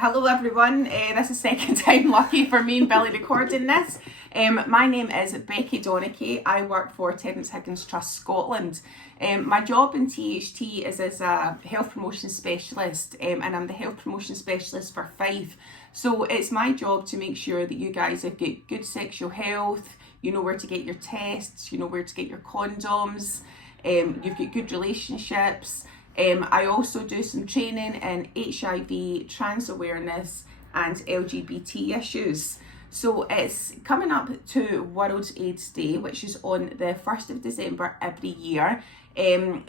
Hello everyone, this is second time lucky for me and Billy recording this. My name is Becky Donachie. I work for Terence Higgins Trust Scotland. My job in THT is as a health promotion specialist, and I'm the health promotion specialist for Fife. So it's my job to make sure that you guys have got good sexual health, you know where to get your tests, you know where to get your condoms, you've got good relationships. I also do some training in HIV, trans awareness and LGBT issues. So it's coming up to World AIDS Day, which is on the 1st of December every year.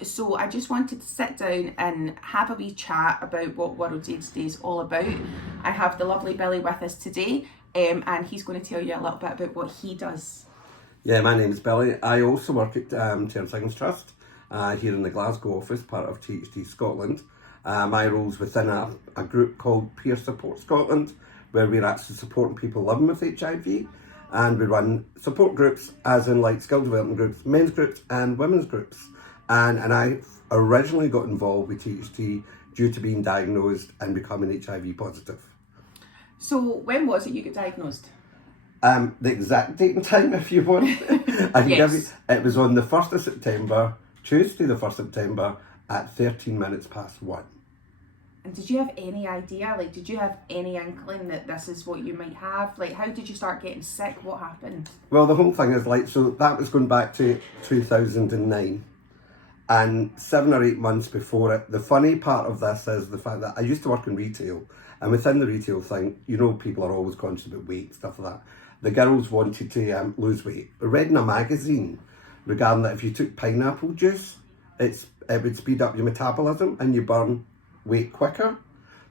So I just wanted to sit down and have a wee chat about what World AIDS Day is all about. I have the lovely Billy with us today, and he's going to tell you a little bit about what he does. Yeah, my name is Billy. I also work at Terence Higgins Trust. Here in the Glasgow office, part of THT Scotland. My role's within a group called Peer Support Scotland, where we're actually supporting people living with HIV, and we run support groups, as in like skill development groups, men's groups and women's groups. And I originally got involved with THT due to being diagnosed and becoming HIV positive. So when was it you got diagnosed? The exact date and time, if you want. I can give you. It was on the 1st of September, Tuesday the 1st of September at 13 minutes past 1. And did you have any idea, did you have any inkling that this is what you might have? How did you start getting sick? What happened? Well, the whole thing is so that was going back to 2009. And 7 or 8 months before it, the funny part of this is the fact that I used to work in retail. And within the retail thing, people are always conscious about weight, stuff like that. The girls wanted to lose weight. I read in a magazine regarding that if you took pineapple juice, it would speed up your metabolism and you burn weight quicker.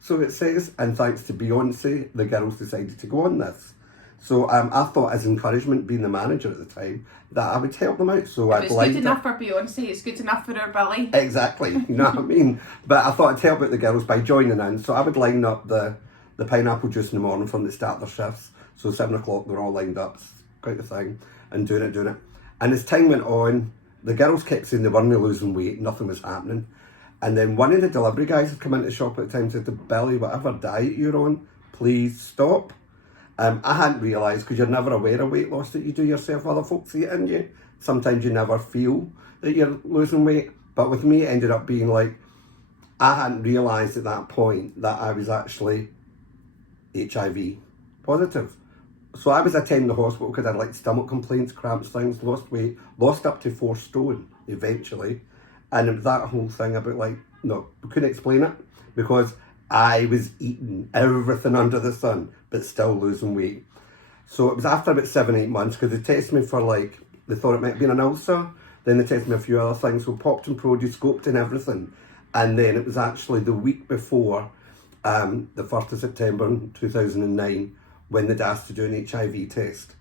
So it says, and thanks to Beyonce, the girls decided to go on this. So I thought, as encouragement, being the manager at the time, that I would help them out. So if it's good enough for Beyonce, it's good enough for her Billy. Exactly, you know what I mean? But I thought I'd help out the girls by joining in. So I would line up the pineapple juice in the morning from the start of their shifts. So 7 o'clock, they're all lined up, it's quite a thing, and doing it. And as time went on, the girls kept saying they weren't losing weight, nothing was happening. And then one of the delivery guys had come into the shop at the time and said, Billy, whatever diet you're on, please stop. I hadn't realised, because you're never aware of weight loss that you do yourself, other folks see it in you. Sometimes you never feel that you're losing weight. But with me, it ended up being I hadn't realised at that point that I was actually HIV positive. So I was attending the hospital because I had stomach complaints, cramps, things, lost weight, lost up to 4 stone eventually. And it was that whole thing about no, we couldn't explain it because I was eating everything under the sun, but still losing weight. So it was after about 7-8 months because they tested me for they thought it might have been an ulcer. Then they tested me a few other things. So popped and produce, scoped and everything. And then it was actually the week before the 1st of September 2009 when they'd asked to do an HIV test.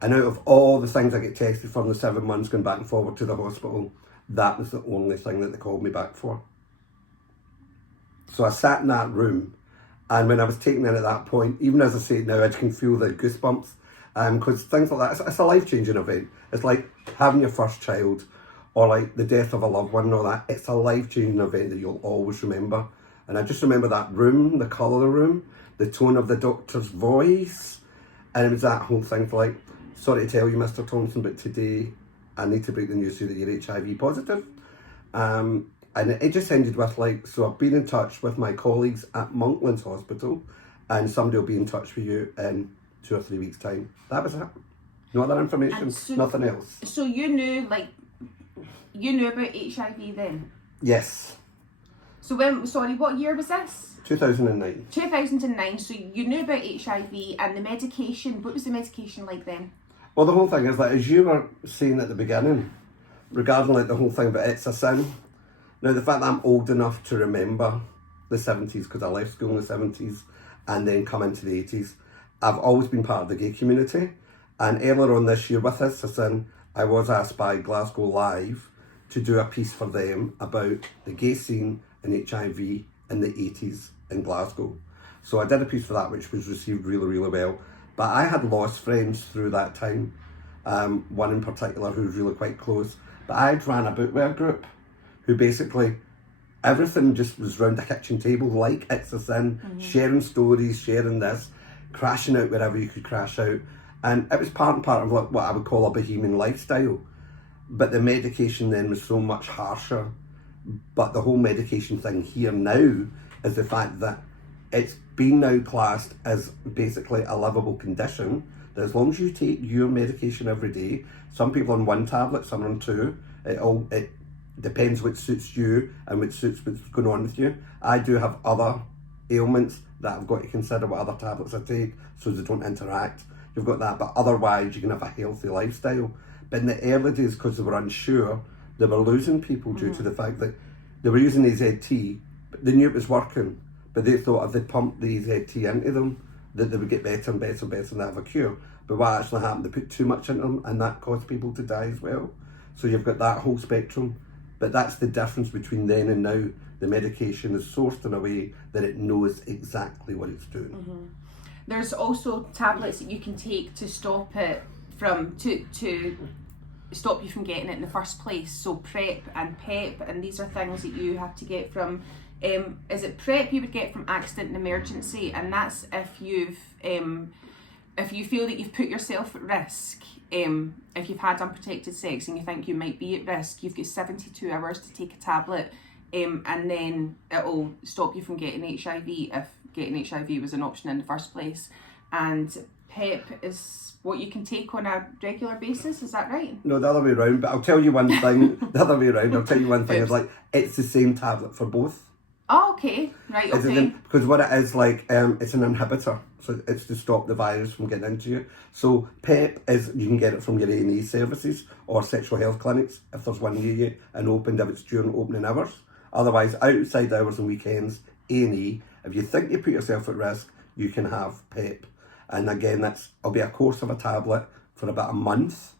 And out of all the things I get tested from the 7 months going back and forward to the hospital, that was the only thing that they called me back for. So I sat in that room, and when I was taken in at that point, even as I say it now, I can feel the goosebumps, because things like that, it's a life-changing event. It's like having your first child, or the death of a loved one and all that. It's a life-changing event that you'll always remember. And I just remember that room, the colour of the room, the tone of the doctor's voice, and it was that whole thing for sorry to tell you, Mr. Thompson, but today I need to break the news to you that you're HIV positive. And it just ended with so I've been in touch with my colleagues at Monklands Hospital, and somebody will be in touch with you in 2 or 3 weeks' time. That was it. No other information, nothing else. So you knew about HIV then? Yes. So what year was this? 2009. 2009, so you knew about HIV and the medication. What was the medication like then? Well, the whole thing is as you were saying at the beginning, regarding the whole thing about it's a sin. Now, the fact that I'm old enough to remember the 70s, because I left school in the 70s and then come into the 80s, I've always been part of the gay community. And earlier on this year with It's a Sin, I was asked by Glasgow Live to do a piece for them about the gay scene and HIV in the 80s in Glasgow. So I did a piece for that, which was received really, really well. But I had lost friends through that time, one in particular who was really quite close. But I'd ran a bootwear group who basically everything just was round the kitchen table, like It's a Sin, sharing stories, sharing this, crashing out wherever you could crash out. And it was part and part of what I would call a bohemian lifestyle. But the medication then was so much harsher. But the whole medication thing here now is the fact that it's been now classed as basically a livable condition, that as long as you take your medication every day, some people on 1 tablet, some on 2, it depends which suits you and which suits what's going on with you. I do have other ailments that I've got to consider what other tablets I take so they don't interact. You've got that, but otherwise you can have a healthy lifestyle. But in the early days, because they were unsure, they were losing people due to the fact that they were using AZT, but they knew it was working. But they thought if they pumped the AZT into them, that they would get better and better and better and have a cure. But what actually happened, they put too much into them and that caused people to die as well. So you've got that whole spectrum. But that's the difference between then and now. The medication is sourced in a way that it knows exactly what it's doing. There's also tablets that you can take to stop it from, to stop you from getting it in the first place. So PrEP and PEP, and these are things that you have to get from, is it PrEP you would get from accident and emergency, and that's if you feel that you've put yourself at risk, if you've had unprotected sex and you think you might be at risk, you've got 72 hours to take a tablet, and then it'll stop you from getting HIV if getting HIV was an option in the first place. And PEP is what you can take on a regular basis, is that right? No, the other way around, but I'll tell you one thing. It's like, it's the same tablet for both. Oh, okay. Right, okay. Because what it is, like, it's an inhibitor. So it's to stop the virus from getting into you. So PEP is, you can get it from your A&E services or sexual health clinics if there's one near you and opened if it's during opening hours. Otherwise, outside hours and weekends, A&E, if you think you put yourself at risk, you can have PEP. And again, it'll be a course of a tablet for about a month,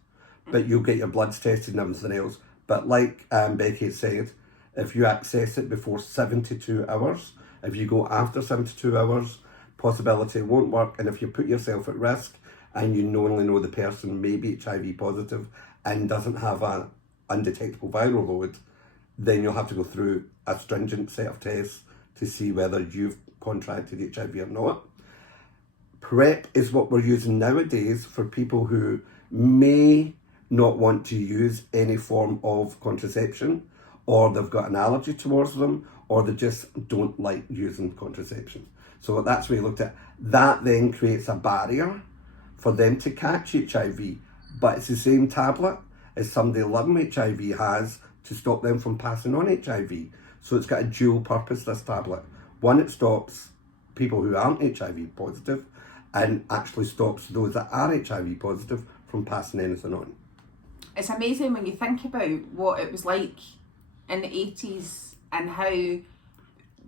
but you'll get your bloods tested and everything else. But like Becky said, if you access it before 72 hours, if you go after 72 hours, possibility it won't work. And if you put yourself at risk and you only know the person may be HIV positive and doesn't have an undetectable viral load, then you'll have to go through a stringent set of tests to see whether you've contracted HIV or not. PrEP is what we're using nowadays for people who may not want to use any form of contraception, or they've got an allergy towards them, or they just don't like using contraception. So that's what we looked at. That then creates a barrier for them to catch HIV, but it's the same tablet as somebody living with HIV has to stop them from passing on HIV. So it's got a dual purpose, this tablet. One, it stops people who aren't HIV positive and actually stops those that are HIV positive from passing anything on. It's amazing when you think about what it was like in the 80s and how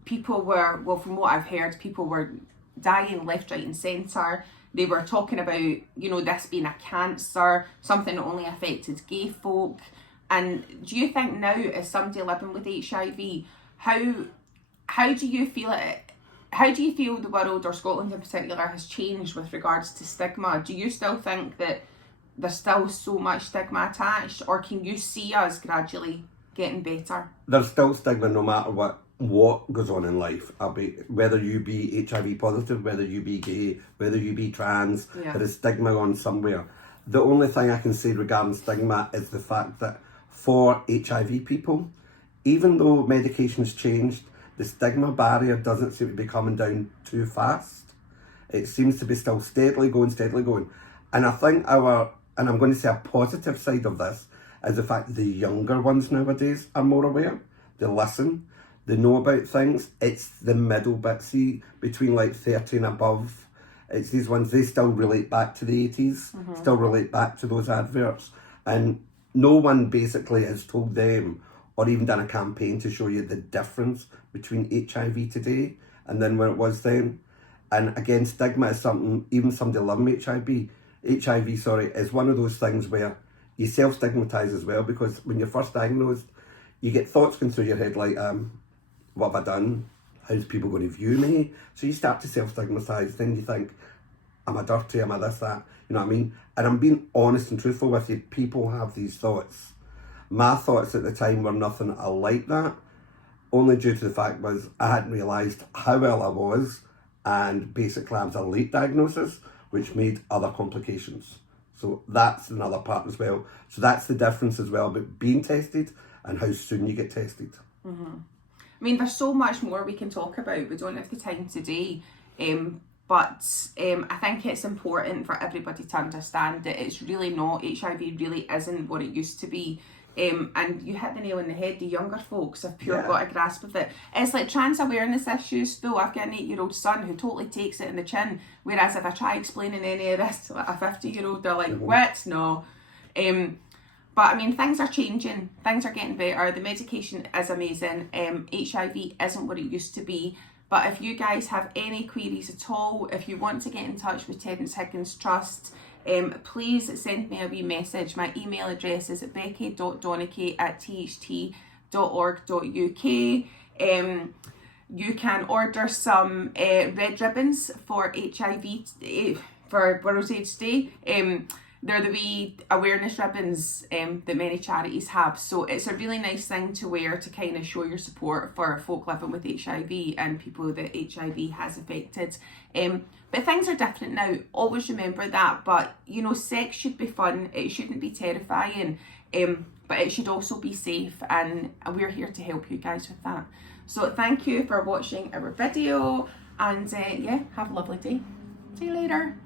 people were, well, from what I've heard, people were dying left, right and centre. They were talking about, you know, this being a cancer, something that only affected gay folk. And do you think now, as somebody living with HIV, how do you feel it? How do you feel the world, or Scotland in particular, has changed with regards to stigma? Do you still think that there's still so much stigma attached, or can you see us gradually getting better? There's still stigma no matter what goes on in life. Whether you be HIV positive, whether you be gay, whether you be trans, there is stigma on somewhere. The only thing I can say regarding stigma is the fact that for HIV people, even though medication's changed, the stigma barrier doesn't seem to be coming down too fast. It seems to be still steadily going. And I think and I'm going to say a positive side of this, is the fact that the younger ones nowadays are more aware. They listen, they know about things. It's the middle bit, see, between like 30 and above. It's these ones, they still relate back to the 80s, still relate back to those adverts. And no one basically has told them or even done a campaign to show you the difference between HIV today and then when it was then. And again, stigma is something, even somebody living with HIV, is one of those things where you self-stigmatise as well, because when you're first diagnosed, you get thoughts going through your head like, what have I done? How's people going to view me? So you start to self-stigmatise, then you think, am I dirty, am I this, that? You know what I mean? And I'm being honest and truthful with you, people have these thoughts. My thoughts at the time were nothing like that. only due to the fact was I hadn't realised how well I was, and basically I was a late diagnosis, which made other complications. So that's another part as well. So that's the difference as well about being tested and how soon you get tested. I mean, there's so much more we can talk about. We don't have the time today. But I think it's important for everybody to understand that it's really not, HIV really isn't what it used to be. And you hit the nail on the head, the younger folks have got a grasp of it. It's like trans awareness issues though. I've got an 8-year-old son who totally takes it in the chin, whereas if I try explaining any of this to like a 50-year-old, they're like, what? No. But I mean, things are changing, things are getting better, the medication is amazing. HIV isn't what it used to be. But if you guys have any queries at all, if you want to get in touch with Terence Higgins Trust, please send me a wee message. My email address is becky.donicky@tht.org.uk. You can order some red ribbons for HIV, for World AIDS Day. They're the wee awareness ribbons that many charities have. So it's a really nice thing to wear to kind of show your support for folk living with HIV and people that HIV has affected. But things are different now. Always remember that. But, you know, sex should be fun. It shouldn't be terrifying. But it should also be safe. And we're here to help you guys with that. So thank you for watching our video. And yeah, have a lovely day. See you later.